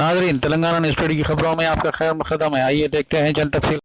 नाजरीन, Telangana news today की खबरों में आपका खैर मकदम है। आइए देखते हैं चंद तफसील।